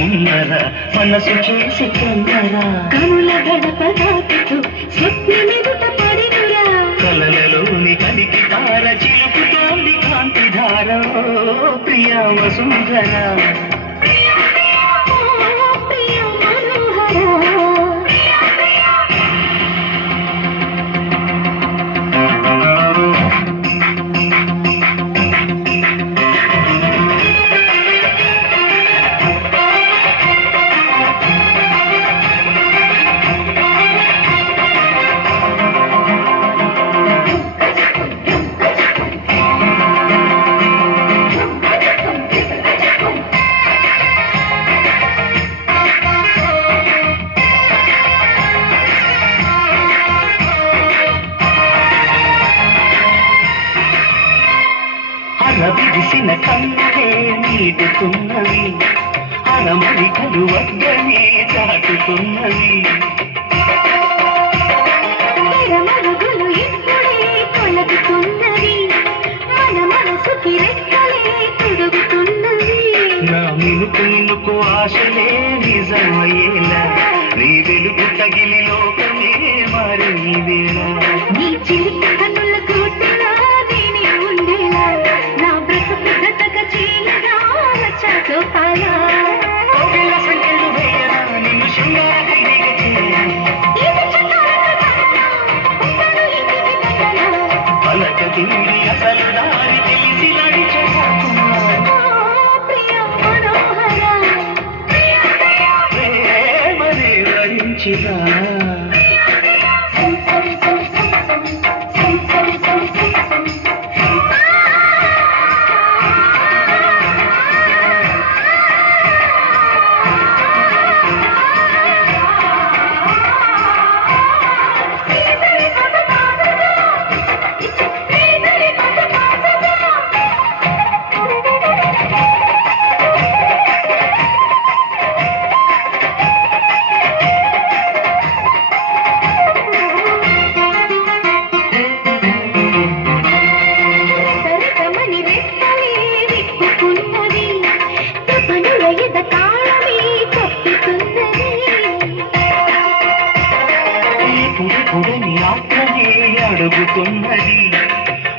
ముందర మనసు చేసి తొందర కనుల గడప దాటుతూ స్వప్నమెదుట పడినురా కలలలోని కలికి తార చిలుపుతోంది కాంతి ధార ప్రియా వసుంధర విరిసిన కన్నులే నీటుతున్నవి అరమరికలు వద్దని చాటుతున్నవి మరుగులు ఇప్పుడే కొలగుతున్నవి మన మనసుకి రెక్కలే తొడుగుతున్నవి నా మినుకు మినుకు ఆశలే నిజమయ్యేలా నీ వెలుగు తగిలి లోకమే మారే వేళ నీ చిలిపి కన్నుల కూతురా నేనే ఉండేలా నా బ్రతుకు జతగా చీలగా చదుపాల సంఖ్యలు వేయరా నిన్ను శృంగార పలక తీరి అసలు దారి తెలిసి నడిచే ప్రేమనే వరించినా పుడని ఆత్మనే అడుగుతున్నది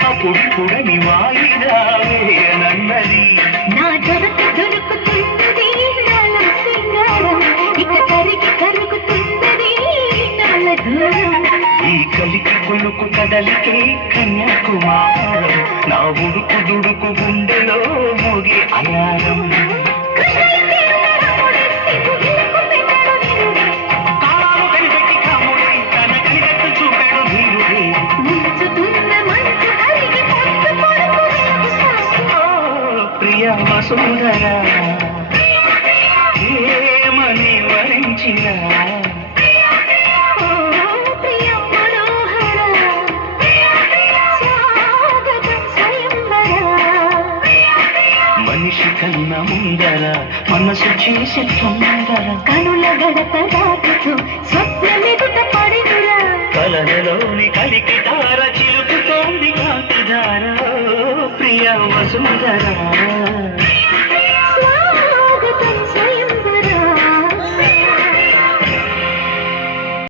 అప్పుడుని వాయిదా వేయనన్నది నా దొరకు దొరుకుతున్నది నాల సింగారం ఇక కరిగి కరుగుతున్నది నాల దూరం ఈ కలికి కొలుకు కదలికే కన్యాకుమారం నా ఉడుకు దుడుకు గుండెలో మోగే అలారం ప్రియా వసుంధర ఏమని వరించిన మనిషి కన్న ముందర మనసు చేసి తొందర కనుల గడప దాటుతూ స్వప్నమెదుట పడినురా కలలోని కలికి తార చిలుపుతోంది కాంతి ధార ప్రియా వసుంధర